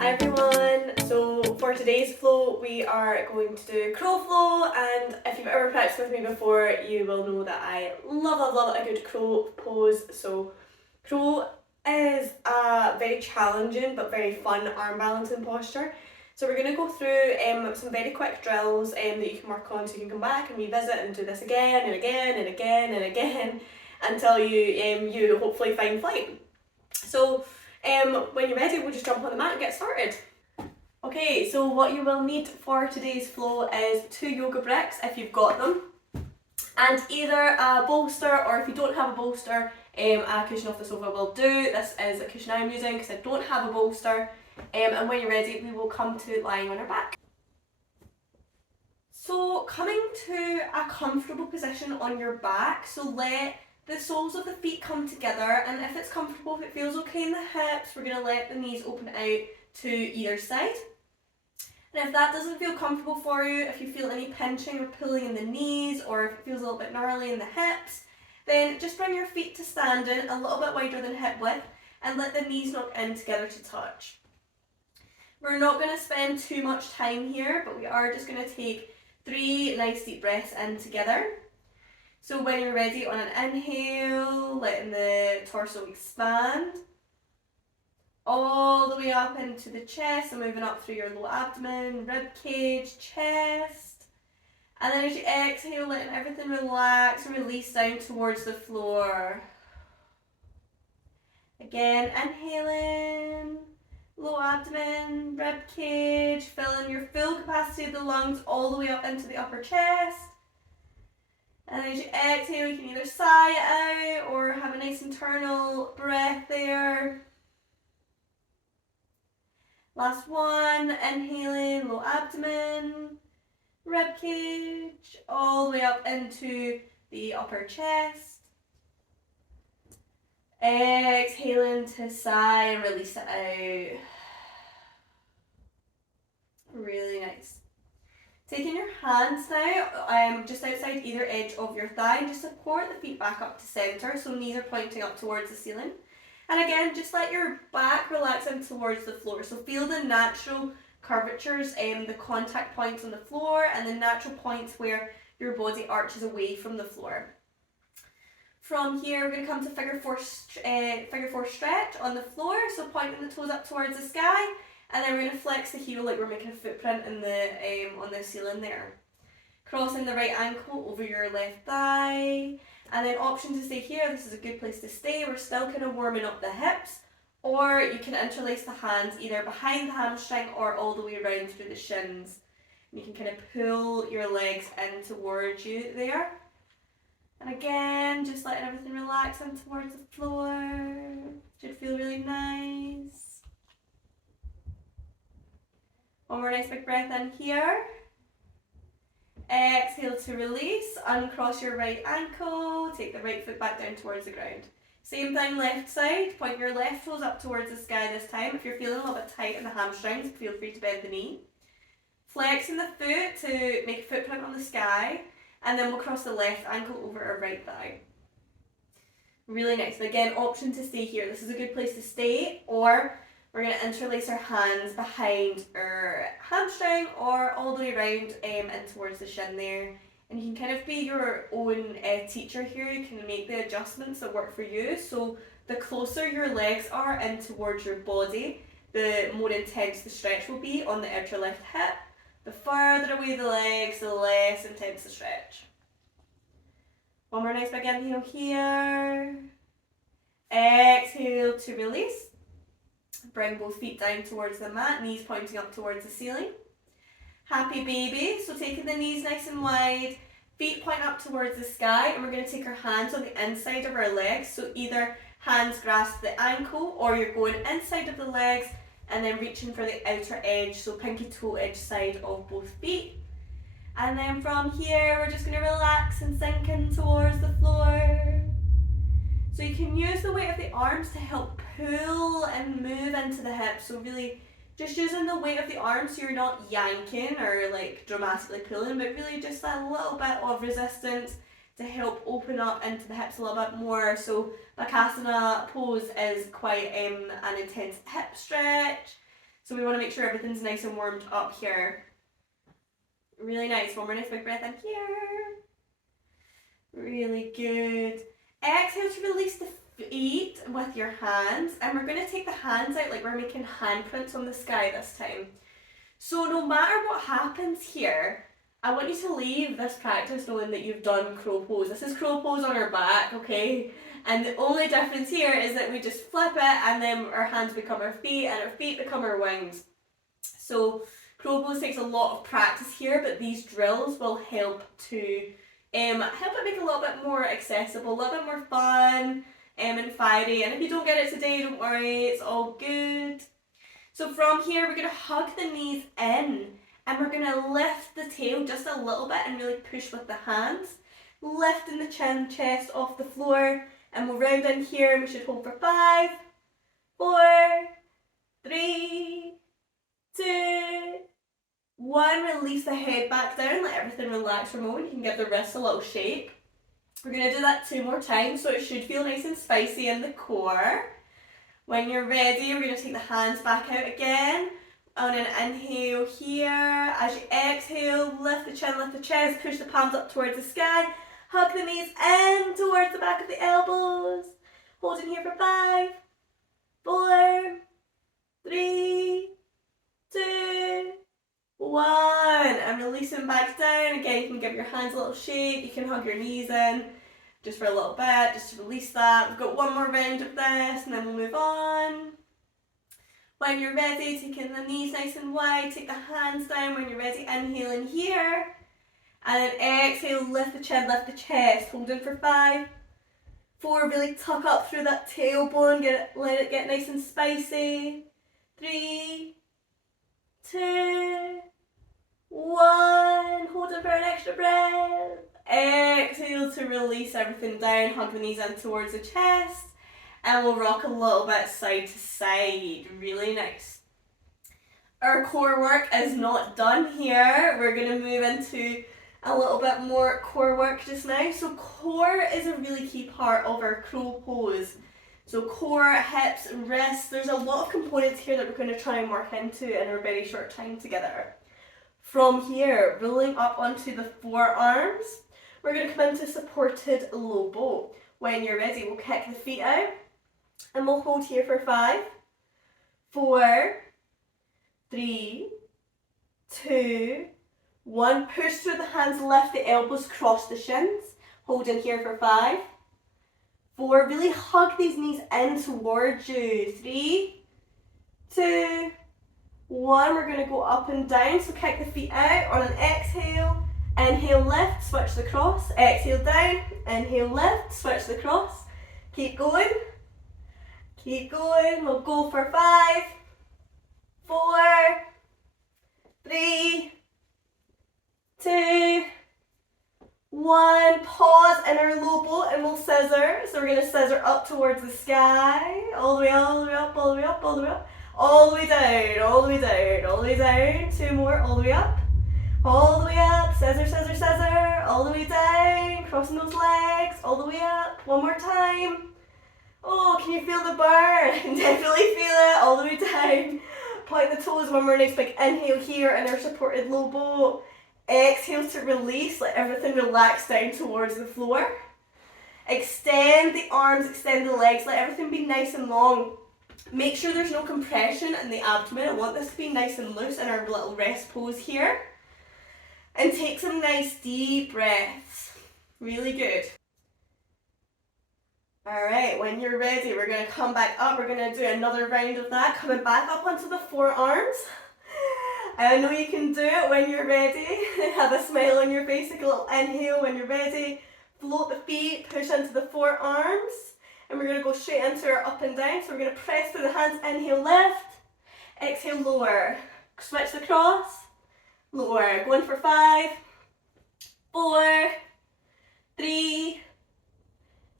Hi everyone, so for today's flow we are going to do crow flow, and if you've ever practiced with me before you will know that I love a good crow pose. So crow is a very challenging but very fun arm balancing posture. So we're going to go through some very quick drills that you can work on, so you can come back and revisit and do this again and again and again and again until you hopefully find flight. So when you're ready, we'll just jump on the mat and get started. Okay, so what you will need for today's flow is 2 yoga bricks if you've got them, and either a bolster, or if you don't have a bolster, a cushion off the sofa will do. This is a cushion I'm using because I don't have a bolster. And when you're ready, we will come to lying on our back. So coming to a comfortable position on your back, so let the soles of the feet come together, and if it's comfortable, if it feels okay in the hips, we're going to let the knees open out to either side. And if that doesn't feel comfortable for you, if you feel any pinching or pulling in the knees, or if it feels a little bit gnarly in the hips, then just bring your feet to standing a little bit wider than hip width and let the knees knock in together to touch. We're not going to spend too much time here, but we are just going to take 3 nice deep breaths in together. So when you're ready, on an inhale, letting the torso expand all the way up into the chest, and moving up through your low abdomen, rib cage, chest. And then as you exhale, letting everything relax and release down towards the floor. Again, inhaling, low abdomen, rib cage, filling your full capacity of the lungs all the way up into the upper chest. And as you exhale, you can either sigh it out or have a nice internal breath there. Last one, inhaling, low abdomen, rib cage, all the way up into the upper chest. Exhaling to sigh and release it out. Really nice. Taking your hands now, just outside either edge of your thigh, and just support the feet back up to center, so knees are pointing up towards the ceiling. And again, just let your back relax in towards the floor. So feel the natural curvatures, the contact points on the floor, and the natural points where your body arches away from the floor. From here, we're going to come to figure four stretch on the floor. So pointing the toes up towards the sky, and then we're going to flex the heel like we're making a footprint in the on the ceiling there. Crossing the right ankle over your left thigh. And then option to stay here, this is a good place to stay. We're still kind of warming up the hips, or you can interlace the hands either behind the hamstring or all the way around through the shins. And you can kind of pull your legs in towards you there. And again, just letting everything relax in towards the floor. Should feel really nice. One more nice big breath in here. Exhale to release, uncross your right ankle, take the right foot back down towards the ground. Same thing left side, point your left toes up towards the sky this time. If you're feeling a little bit tight in the hamstrings, feel free to bend the knee. Flexing the foot to make a footprint on the sky, and then we'll cross the left ankle over our right thigh. Really nice, but again, option to stay here. This is a good place to stay, or we're going to interlace our hands behind our hamstring or all the way around in towards the shin there. And you can kind of be your own teacher here. You can make the adjustments that work for you. So the closer your legs are in towards your body, the more intense the stretch will be on the outer left hip. The further away the legs, the less intense the stretch. One more nice big inhale here. Exhale to release. Bring both feet down towards the mat, knees pointing up towards the ceiling. Happy baby, so taking the knees nice and wide, feet point up towards the sky, and we're going to take our hands on the inside of our legs. So either hands grasp the ankle, or you're going inside of the legs and then reaching for the outer edge, so pinky toe edge side of both feet. And then from here, we're just going to relax and sink in towards the floor. So you can use the weight of the arms to help pull and move into the hips. So really just using the weight of the arms so you're not yanking or like dramatically pulling, but really just a little bit of resistance to help open up into the hips a little bit more. So bakasana pose is quite an intense hip stretch. So we want to make sure everything's nice and warmed up here. Really nice. One more nice big breath in here. Really good. Exhale to release the feet with your hands, and we're going to take the hands out like we're making handprints on the sky this time. So no matter what happens here, I want you to leave this practice knowing that you've done crow pose. This is crow pose on our back, okay? And the only difference here is that we just flip it and then our hands become our feet and our feet become our wings. So crow pose takes a lot of practice here, but these drills will help to help it make it a little bit more accessible, a little bit more fun and fiery. And if you don't get it today, don't worry, it's all good. So from here, we're going to hug the knees in, and we're going to lift the tail just a little bit and really push with the hands, lifting the chin, chest off the floor, and we'll round in here, and we should hold for 5, 4, 3, 2, 1. Release the head back down, let everything relax for a moment. You can give the wrists a little shake. We're going to do that 2 more times, so it should feel nice and spicy in the core. When you're ready, we're going to take the hands back out again. On an inhale here, as you exhale, lift the chin, lift the chest, push the palms up towards the sky, hug the knees in towards the back of the elbows. Holding here for 5, 4, 3, 2, 1. And releasing back down. Again, you can give your hands a little shake, you can hug your knees in just for a little bit, just to release that. We've got 1 more round of this and then we'll move on. When you're ready, taking the knees nice and wide, take the hands down. When you're ready, inhale in here. And then exhale, lift the chin, lift the chest. Hold in for 5, 4, really tuck up through that tailbone, let it get nice and spicy. 3, 2, 1. Hold in for an extra breath. Exhale to release everything down, hug the knees in towards the chest. And we'll rock a little bit side to side. Really nice. Our core work is not done here. We're going to move into a little bit more core work just now. So core is a really key part of our crow pose. So core, hips, wrists, there's a lot of components here that we're going to try and work into in our very short time together. From here, rolling up onto the forearms, we're going to come into supported low boat. When you're ready, we'll kick the feet out. And we'll hold here for 5, 4, 3, 2, 1. Push through the hands, lift the elbows, cross the shins. Hold in here for 5, 4. Really hug these knees in towards you. 3, 2, 1. We're going to go up and down. So kick the feet out on an exhale. Inhale, lift, switch the cross. Exhale down. Inhale, lift, switch the cross. Keep going. Keep going. We'll go for 5, 4, 3, 2, 1. Pause in our low boat and we'll scissor. So we're going to scissor up towards the sky. All the way up, all the way up, all the way up, all the way up. All the way down, all the way down, all the way down. 2 more, all the way up. All the way up. Scissor, scissor, scissor. All the way down. Crossing those legs. All the way up. 1 more time. Oh, can you feel the burn? I can definitely feel it. All the way down. Point the toes. 1 more nice big inhale here in our supported low boat. Exhale to release. Let everything relax down towards the floor. Extend the arms, extend the legs. Let everything be nice and long. Make sure there's no compression in the abdomen. I want this to be nice and loose in our little rest pose here. And take some nice deep breaths. Really good. Alright, when you're ready, we're going to come back up. We're going to do another round of that, coming back up onto the forearms. I know you can do it when you're ready. Have a smile on your face, take a little inhale when you're ready. Float the feet, push into the forearms. And we're going to go straight into our up and down. So we're going to press through the hands, inhale, lift. Exhale, lower. Switch the cross. Lower. Going for 5, 4, 3,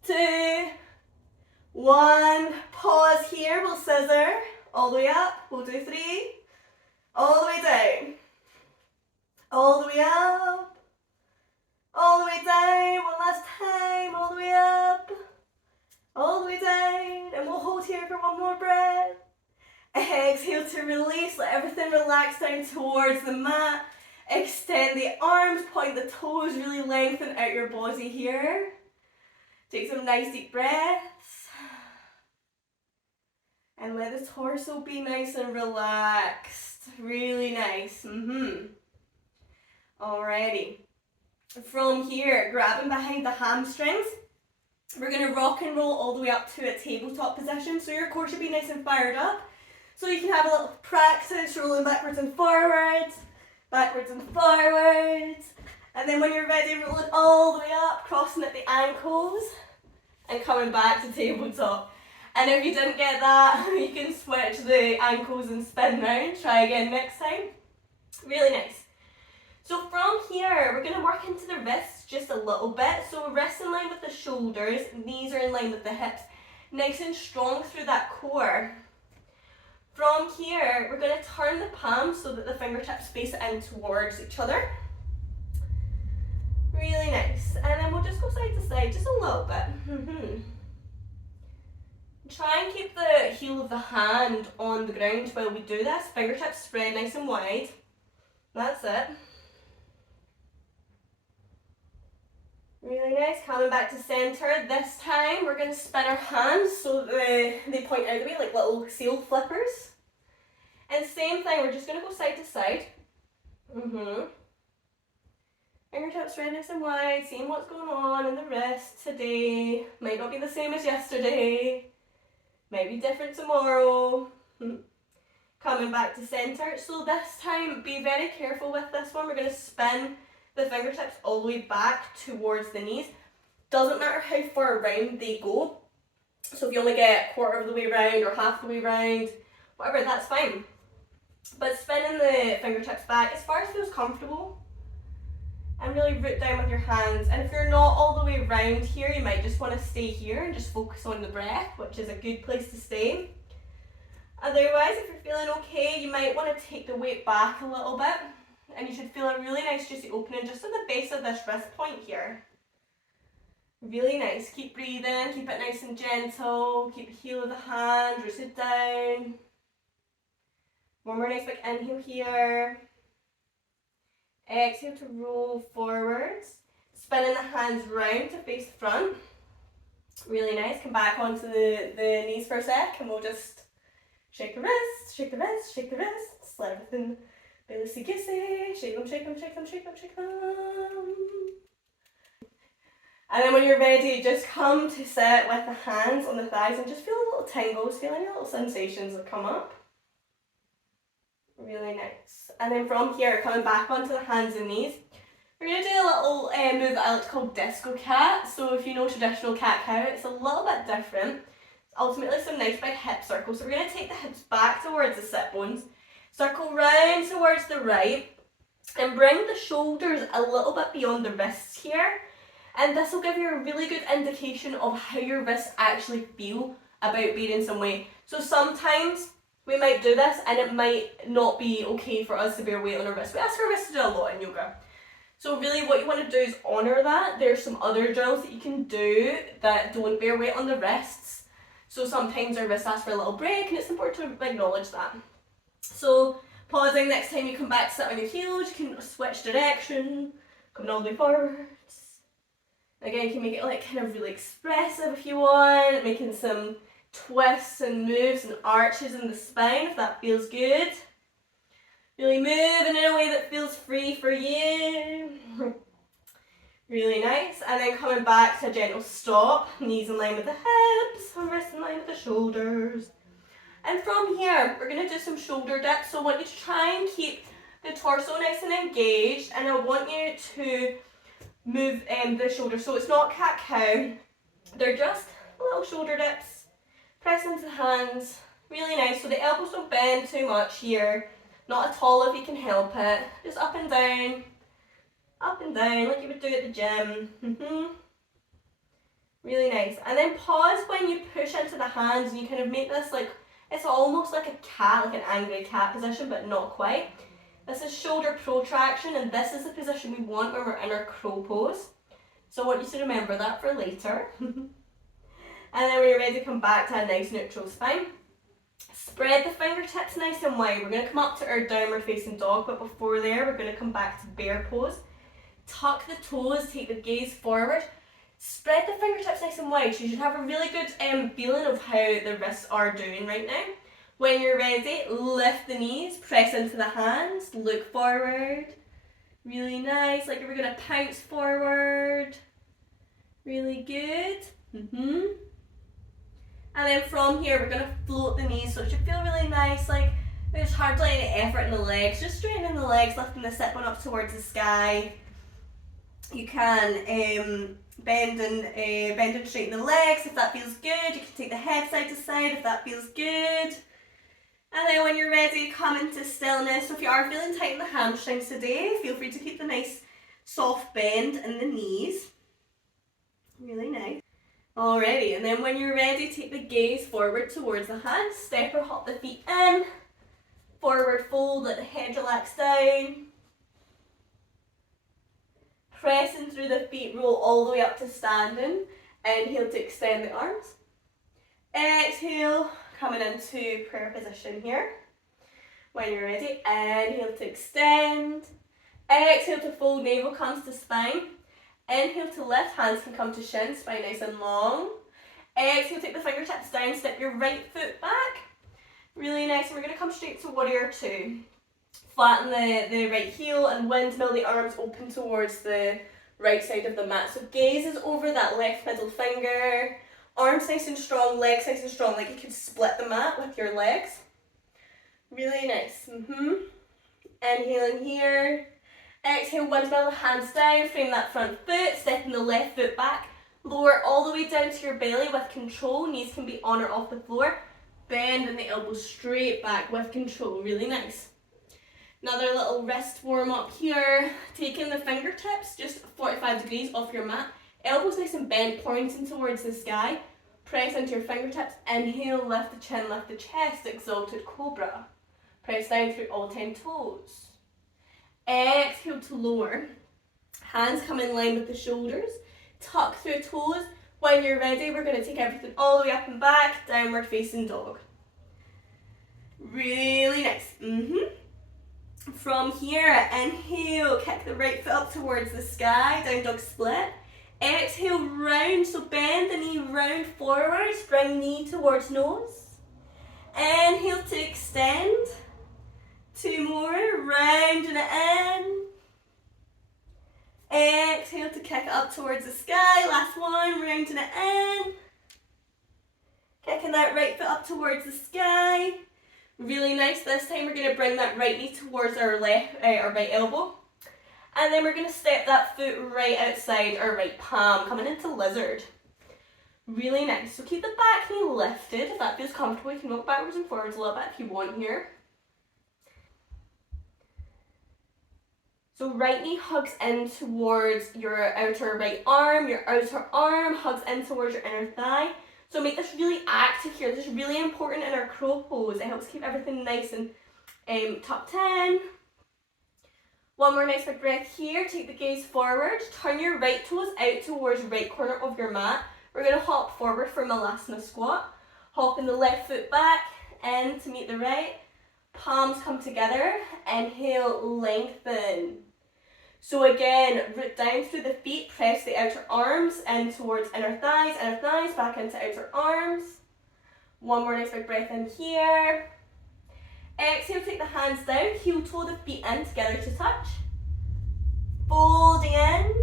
2, 1. Pause here. We'll scissor. All the way up. We'll do 3. All the way down. All the way up. All the way down. One last time. All the way up. All the way down. And we'll hold here for 1 more breath. Exhale to release, let everything relax down towards the mat. Extend the arms, point the toes, really lengthen out your body here. Take some nice deep breaths. And let the torso be nice and relaxed. Really nice. Alrighty. From here, grabbing behind the hamstrings, we're going to rock and roll all the way up to a tabletop position. So your core should be nice and fired up. So you can have a little practice rolling backwards and forwards. Backwards and forwards. And then when you're ready, rolling all the way up, crossing at the ankles and coming back to tabletop. And if you didn't get that, you can switch the ankles and spin round. Try again next time. Really nice. So from here, we're going to work into the wrists just a little bit. So wrists in line with the shoulders, knees are in line with the hips. Nice and strong through that core. From here, we're going to turn the palms so that the fingertips face in towards each other. Really nice. And then we'll just go side to side just a little bit. Try and keep the heel of the hand on the ground while we do this. Fingertips spread nice and wide. That's it. Really nice. Coming back to center. This time we're going to spin our hands so that they point out the way like little sail flippers. And same thing, we're just going to go side to side. Fingertips spread nice and wide. Seeing what's going on in the wrist today. Might not be the same as yesterday. Might be different tomorrow. Coming back to center. So this time, be very careful with this one. We're going to spin the fingertips all the way back towards the knees. Doesn't matter how far around they go. So if you only get a quarter of the way around or half the way around, whatever, that's fine. But spinning the fingertips back as far as feels comfortable. And really root down with your hands. And if you're not all the way around here, you might just want to stay here and just focus on the breath, which is a good place to stay. Otherwise, if you're feeling okay, you might want to take the weight back a little bit. And you should feel a really nice juicy opening just at the base of this wrist point here. Really nice. Keep breathing, keep it nice and gentle. Keep the heel of the hand rooted down. One more nice big inhale here. Exhale to roll forwards. Spinning the hands round to face the front. Really nice. Come back onto the knees for a sec and we'll just shake the wrists, shake the wrists, shake the wrists. Let everything be loosey-goosey. Shake them, shake them, shake them, shake them, shake them. And then when you're ready, just come to sit with the hands on the thighs and just feel a little tingles, feel any little sensations that come up. Really nice. And then from here, coming back onto the hands and knees, we're going to do a little move that I like to call disco cat. So if you know traditional cat-cow, it's a little bit different. It's ultimately some nice big hip circles. So we're going to take the hips back towards the sit bones, circle round towards the right, and bring the shoulders a little bit beyond the wrists here. And this will give you a really good indication of how your wrists actually feel about being in some way. So sometimes we might do this and it might not be okay for us to bear weight on our wrists. We ask our wrists to do a lot in yoga. So really what you want to do is honour that. There's some other drills that you can do that don't bear weight on the wrists. So sometimes our wrists ask for a little break and it's important to acknowledge that. So pausing next time you come back to sit on your heels, you can switch direction, coming all the way forwards. Again, you can make it like kind of really expressive if you want, making some twists and moves and arches in the spine if that feels good. Really moving in a way that feels free for you. Really nice. And then coming back to a gentle stop, knees in line with the hips, wrists in line with the shoulders. And from here, we're going to do some shoulder dips. So I want you to try and keep the torso nice and engaged, and I want you to move the shoulders. So it's not cat-cow, they're just little shoulder dips. Press into the hands, really nice. So the elbows don't bend too much here, not at all if you can help it. Just up and down, like you would do at the gym. Really nice. And then pause when you push into the hands and you kind of make this like, it's almost like a cat, like an angry cat position, but not quite. This is shoulder protraction, and this is the position we want when we're in our crow pose. So I want you to remember that for later. And then when you're ready to come back to a nice neutral spine, Spread the fingertips nice and wide. We're going to come up to our downward facing dog, but before there, we're going to come back to bear pose. Tuck the toes, take the gaze forward. Spread the fingertips nice and wide. So you should have a really good feeling of how the wrists are doing right now. When you're ready, lift the knees, press into the hands, look forward. Really nice, like we're going to pounce forward. Really good. And then from here, we're going to float the knees, so it should feel really nice, like there's hardly any effort in the legs, just straightening the legs, lifting the sit bone up towards the sky. You can bend and straighten the legs if that feels good. You can take the head side to side if that feels good. And then when you're ready, come into stillness. So if you are feeling tight in the hamstrings today, feel free to keep the nice soft bend in the knees. Really nice. Alrighty, and then when you're ready, take the gaze forward towards the hands. Step or hop the feet in. Forward fold, let the head relax down. Pressing through the feet, roll all the way up to standing. Inhale to extend the arms. Exhale, coming into prayer position here. When you're ready, inhale to extend. Exhale to fold, navel comes to spine. Inhale to lift, hands can come to shin, spine nice and long. Exhale, take the fingertips down, step your right foot back. Really nice, and we're going to come straight to warrior two. Flatten the right heel and windmill the arms open towards the right side of the mat. So gaze is over that left middle finger. Arms nice and strong, legs nice and strong, like you could split the mat with your legs. Really nice. Inhale in here. Exhale, windmill the hands down, frame that front foot, stepping the left foot back. Lower all the way down to your belly with control. Knees can be on or off the floor. Bend and the elbows straight back with control. Really nice. Another little wrist warm up here. Taking the fingertips just 45 degrees off your mat. Elbows nice and bent, pointing towards the sky. Press into your fingertips. Inhale, lift the chin, lift the chest. Exalted cobra. Press down through all 10 toes. Exhale to lower. Hands come in line with the shoulders. Tuck through toes. When you're ready, we're going to take everything all the way up and back. Downward facing dog. Really nice. From here, inhale, kick the right foot up towards the sky, down dog split. Exhale, round, so bend the knee round forwards, bring knee towards nose. Inhale to extend. Two more, rounding it in. Exhale to kick it up towards the sky, last one, rounding it in. Kicking that right foot up towards the sky. Really nice. This time we're going to bring that right knee towards our right elbow. And then we're going to step that foot right outside our right palm, coming into lizard. Really nice. So keep the back knee lifted. If that feels comfortable, you can walk backwards and forwards a little bit if you want here. So right knee hugs in towards your outer right arm. Your outer arm hugs in towards your inner thigh. So make this really active here. This is really important in our crow pose. It helps keep everything nice and tucked in. One more nice big breath here. Take the gaze forward. Turn your right toes out towards the right corner of your mat. We're going to hop forward for Malasana squat. Hopping the left foot back in to meet the right. Palms come together. Inhale, lengthen. So again, root down through the feet, press the outer arms in towards inner thighs, back into outer arms. One more nice big breath in here. Exhale, take the hands down, heel toe the feet in together to touch. Folding in.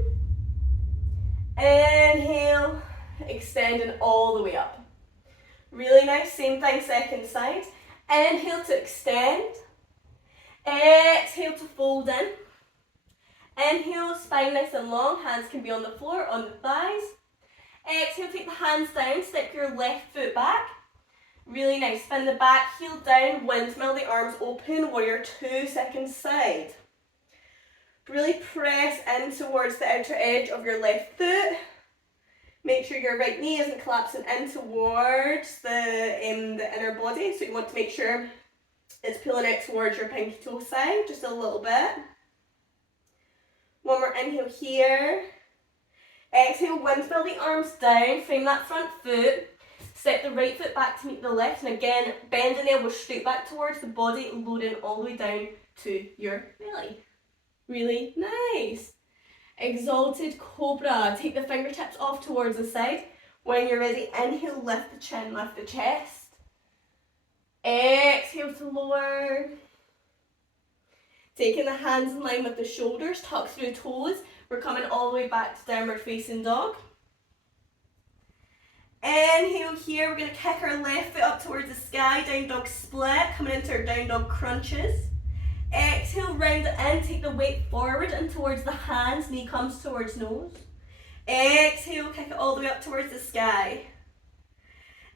Inhale, extending all the way up. Really nice, same thing, second side. Inhale to extend. Exhale to fold in. Inhale, spine nice and long, hands can be on the floor, on the thighs. Exhale, take the hands down, step your left foot back. Really nice, spin the back heel down, windmill the arms open, warrior two, second side. Really press in towards the outer edge of your left foot. Make sure your right knee isn't collapsing in towards the inner body, so you want to make sure it's pulling out towards your pinky toe side, just a little bit. One more inhale here. Exhale, windmill the arms down, frame that front foot. step the right foot back to meet the left, and again, bend the elbows straight back towards the body, loading all the way down to your belly. Really nice. Exalted Cobra. Take the fingertips off towards the side. When you're ready, inhale, lift the chin, lift the chest. Exhale to lower. Taking the hands in line with the shoulders, tuck through toes. We're coming all the way back to downward facing dog. Inhale here, we're going to kick our left foot up towards the sky, down dog split, coming into our down dog crunches. Exhale, round it in, take the weight forward and towards the hands, knee comes towards nose. Exhale, kick it all the way up towards the sky.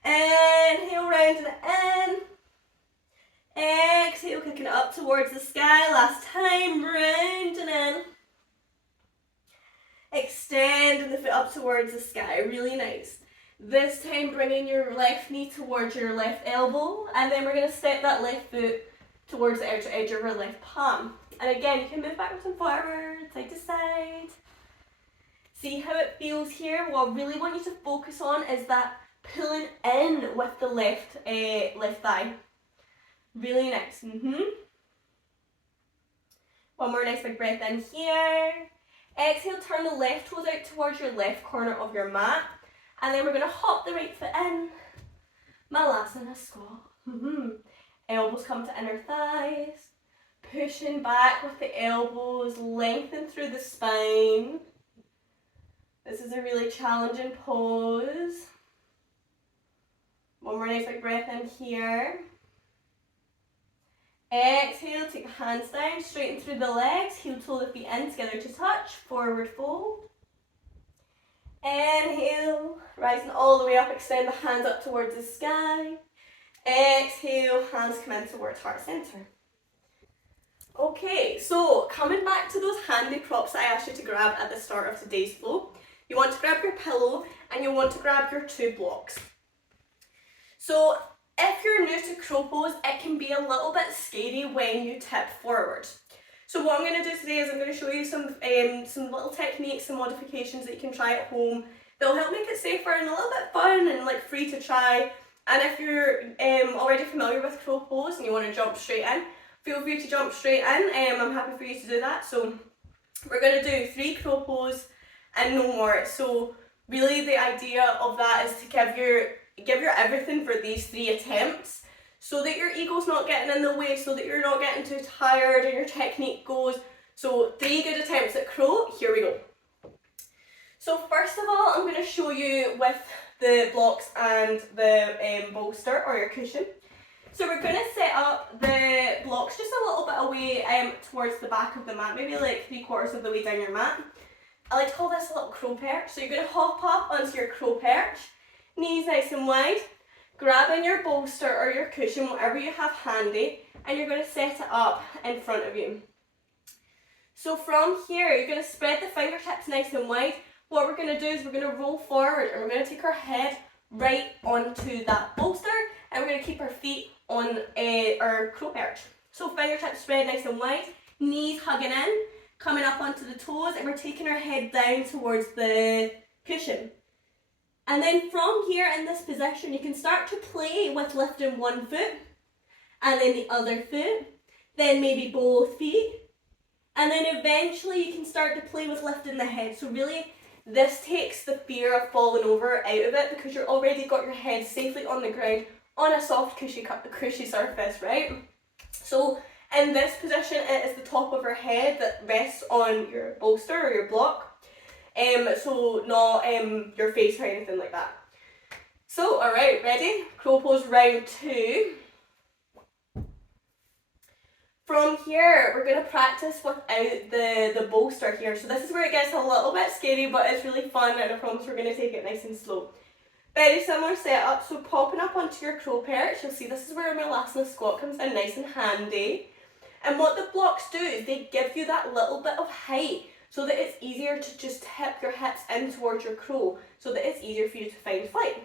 Inhale, rounding it in. Exhale, kicking it up towards the sky. Last time, rounding in. Extending the foot up towards the sky, really nice. This time, bringing your left knee towards your left elbow, and then we're going to step that left foot towards the outer edge of our left palm. And again, you can move backwards and forwards, side to side. See how it feels here? What I really want you to focus on is that pulling in with the left thigh. Really nice. One more nice big breath in here. Exhale, turn the left toes out towards your left corner of your mat. And then we're going to hop the right foot in. Malasana squat. Elbows come to inner thighs. Pushing back with the elbows, lengthen through the spine. This is a really challenging pose. One more nice big breath in here. Exhale, take the hands down, straighten through the legs, heel toe the feet in together to touch, forward fold. Inhale, rising all the way up, extend the hands up towards the sky. Exhale, hands come in towards heart center. Okay, so coming back to those handy props I asked you to grab at the start of today's flow, you want to grab your pillow and you want to grab your 2 blocks. So if you're new to crow pose, it can be a little bit scary when you tip forward. So what I'm going to do today is I'm going to show you some little techniques, some modifications that you can try at home that'll help make it safer and a little bit fun and like free to try. And if you're already familiar with crow pose and you want to jump straight in, feel free to jump straight in. I'm happy for you to do that. So we're going to do 3 crow pose and no more. So really the idea of that is to give your everything for these 3 attempts, so that your ego's not getting in the way, so that you're not getting too tired and your technique goes. So 3 good attempts at crow, here we go. So first of all, I'm going to show you with the blocks and the bolster or your cushion. So we're going to set up the blocks just a little bit away towards the back of the mat, maybe like 3/4 of the way down your mat. I like to call this a little crow perch. So you're going to hop up onto your crow perch, knees nice and wide, grabbing your bolster or your cushion, whatever you have handy, and you're going to set it up in front of you. So from here, you're going to spread the fingertips nice and wide. What we're going to do is we're going to roll forward and we're going to take our head right onto that bolster, and we're going to keep our feet on our crow perch. So fingertips spread nice and wide, knees hugging in, coming up onto the toes, and we're taking our head down towards the cushion. And then from here in this position, you can start to play with lifting one foot and then the other foot, then maybe both feet, and then eventually you can start to play with lifting the head. So really this takes the fear of falling over out of it, because you're already got your head safely on the ground on a soft cushy surface, right? So in this position, it is the top of your head that rests on your bolster or your block. So not your face or anything like that. So, alright, ready? Crow pose round 2. From here, we're going to practice without the bolster here. So this is where it gets a little bit scary, but it's really fun, and I promise we're going to take it nice and slow. Very similar setup, so popping up onto your crow perch, you'll see this is where my Malasana squat comes in nice and handy. And what the blocks do is they give you that little bit of height, so that it's easier to just tip your hips in towards your crow, so that it's easier for you to find flight.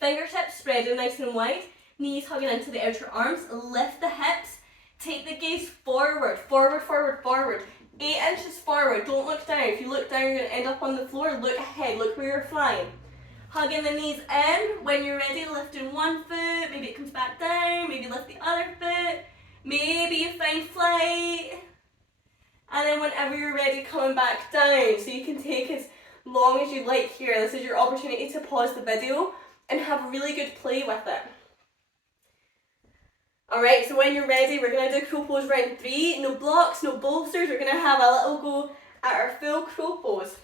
Fingertips spreading nice and wide, knees hugging into the outer arms, lift the hips, take the gaze forward, forward, forward, forward. 8 inches forward, don't look down. If you look down, you're going to end up on the floor. Look ahead, look where you're flying. Hugging the knees in. When you're ready, lifting one foot, maybe it comes back down, maybe lift the other foot, maybe you find flight. And then whenever you're ready, coming back down. So you can take as long as you like here. This is your opportunity to pause the video and have really good play with it. Alright, so when you're ready, we're going to do crow pose round 3. No blocks, no bolsters. We're going to have a little go at our full crow pose.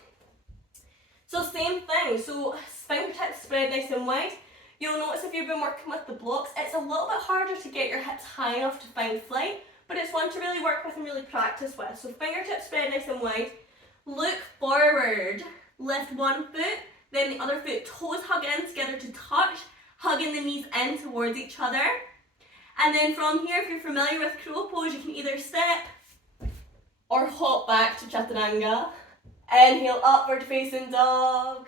So same thing, so fingertips spread nice and wide. You'll notice if you've been working with the blocks, it's a little bit harder to get your hips high enough to find flight, but it's one to really work with and really practice with. So fingertips spread nice and wide. Look forward. Lift one foot, then the other foot. Toes hug in together to touch, hugging the knees in towards each other. And then from here, if you're familiar with crow pose, you can either step or hop back to chaturanga. Inhale, upward facing dog.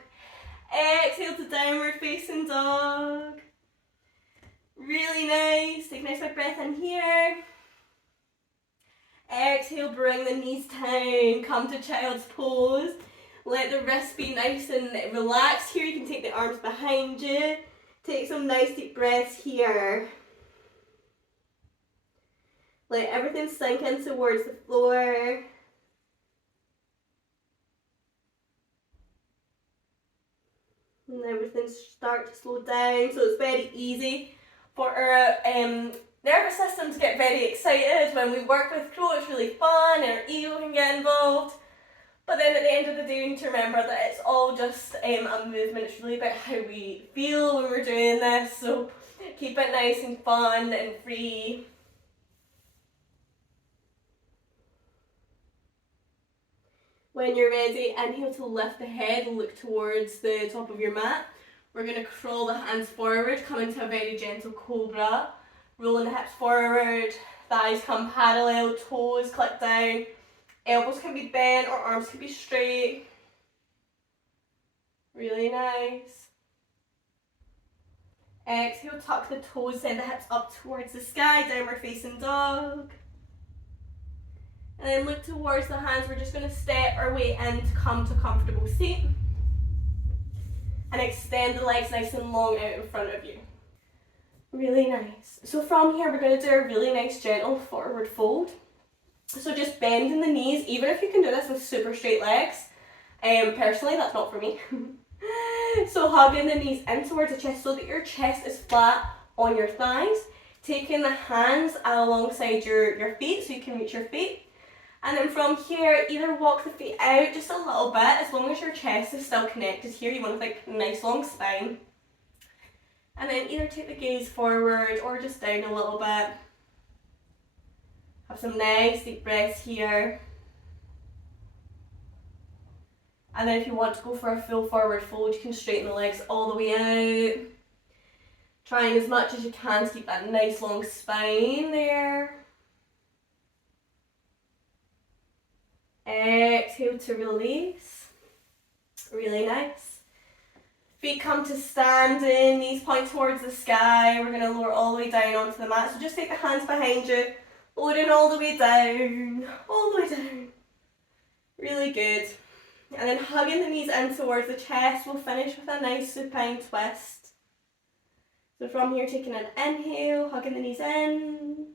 Exhale to downward facing dog. Really nice. Take a nice big breath in here. Exhale, bring the knees down. Come to child's pose. Let the wrists be nice and relaxed here. You can take the arms behind you. Take some nice deep breaths here. Let everything sink in towards the floor. And everything start to slow down. So it's very easy for our nervous system to get very excited. When we work with crow, it's really fun and our ego can get involved. But then at the end of the day, we need to remember that it's all just a movement. It's really about how we feel when we're doing this. So keep it nice and fun and free. When you're ready, inhale to lift the head, look towards the top of your mat. We're going to crawl the hands forward, come into a very gentle cobra. Rolling the hips forward, thighs come parallel, toes click down. Elbows can be bent or arms can be straight. Really nice. Exhale, tuck the toes, send the hips up towards the sky, downward facing dog. And then look towards the hands. We're just going to step our way in to come to comfortable seat. And extend the legs nice and long out in front of you. Really nice. So from here, we're going to do a really nice gentle forward fold. So just bending the knees, even if you can do this with super straight legs. Personally, that's not for me. So hugging the knees in towards the chest so that your chest is flat on your thighs. Taking the hands alongside your feet so you can reach your feet. And then from here, either walk the feet out just a little bit, as long as your chest is still connected here. You want like a nice long spine. And then either take the gaze forward or just down a little bit. Have some nice deep breaths here. And then if you want to go for a full forward fold, you can straighten the legs all the way out. Trying as much as you can to keep that nice long spine there. Exhale to release. Really nice. Feet come to standing, knees point towards the sky. We're going to lower all the way down onto the mat. So just take the hands behind you, lowering all the way down, all the way down. Really good. And then hugging the knees in towards the chest. We'll finish with a nice supine twist. So from here, taking an inhale, hugging the knees in.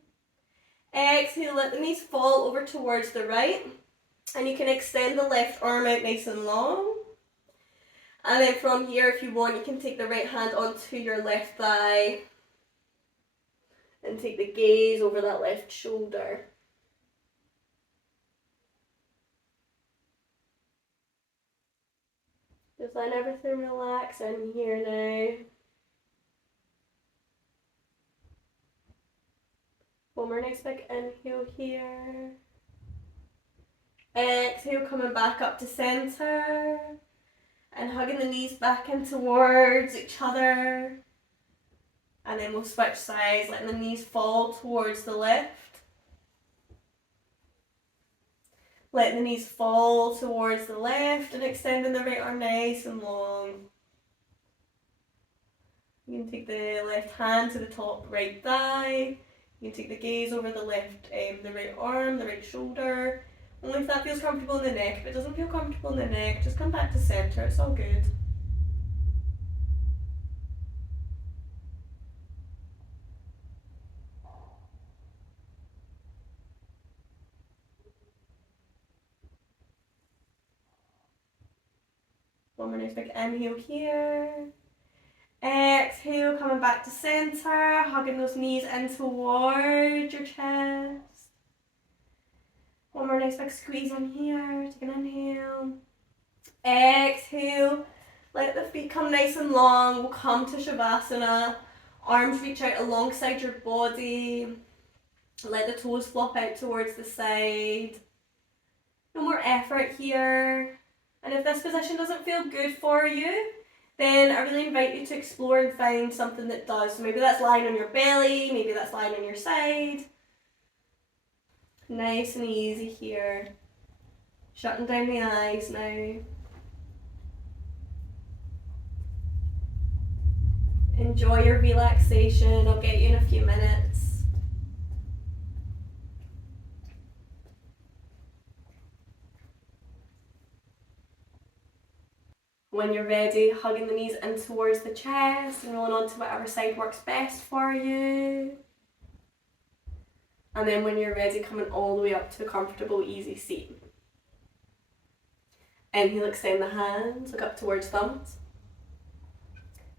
Exhale, let the knees fall over towards the right. And you can extend the left arm out nice and long. And then from here, if you want, you can take the right hand onto your left thigh. And take the gaze over that left shoulder. Just let everything relax in here now. One more nice big inhale here. Exhale, coming back up to center. And hugging the knees back in towards each other. And then we'll switch sides, letting the knees fall towards the left. Letting the knees fall towards the left and extending the right arm nice and long. You can take the left hand to the top right thigh. You can take the gaze over the the right arm, the right shoulder. Only if that feels comfortable in the neck. If it doesn't feel comfortable in the neck, just come back to center. It's all good. One more nice big inhale here. Exhale, coming back to center, hugging those knees in towards your chest. One more nice big squeeze in here. Take an inhale. Exhale. Let the feet come nice and long. We'll come to Shavasana. Arms reach out alongside your body. Let the toes flop out towards the side. No more effort here. And if this position doesn't feel good for you, then I really invite you to explore and find something that does. So maybe that's lying on your belly, maybe that's lying on your side. Nice and easy here. Shutting down the eyes now. Enjoy your relaxation. I'll get you in a few minutes. When you're ready, hugging the knees in towards the chest and rolling onto whatever side works best for you. And then when you're ready, coming all the way up to a comfortable, easy seat. Inhale, extend the hands, look up towards thumbs.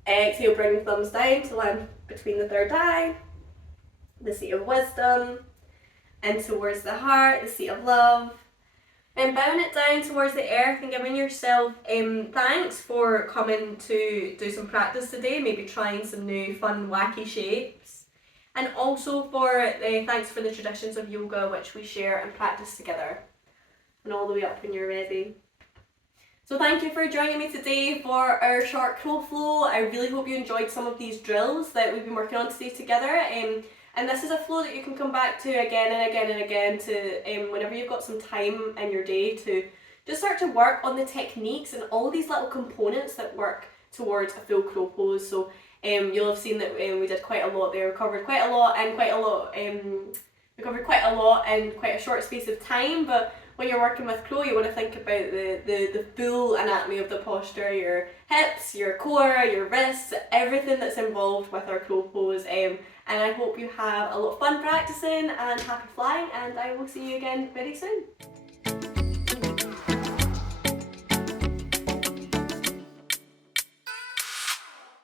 Exhale, bring the thumbs down to land between the third eye, the seat of wisdom, and towards the heart, the seat of love. And bowing it down towards the earth and giving yourself thanks for coming to do some practice today, maybe trying some new fun wacky shapes. And also for thanks for the traditions of yoga which we share and practice together. And all the way up when you're ready. So thank you for joining me today for our short crow flow. I really hope you enjoyed some of these drills that we've been working on today together. And this is a flow that you can come back to again and again and again to whenever you've got some time in your day to just start to work on the techniques and all these little components that work towards a full crow pose. So you'll have seen that we did quite a lot there. We covered quite a lot in quite a short space of time, but when you're working with crow, you want to think about the full anatomy of the posture, your hips, your core, your wrists, everything that's involved with our crow pose. And I hope you have a lot of fun practicing and happy flying, and I will see you again very soon.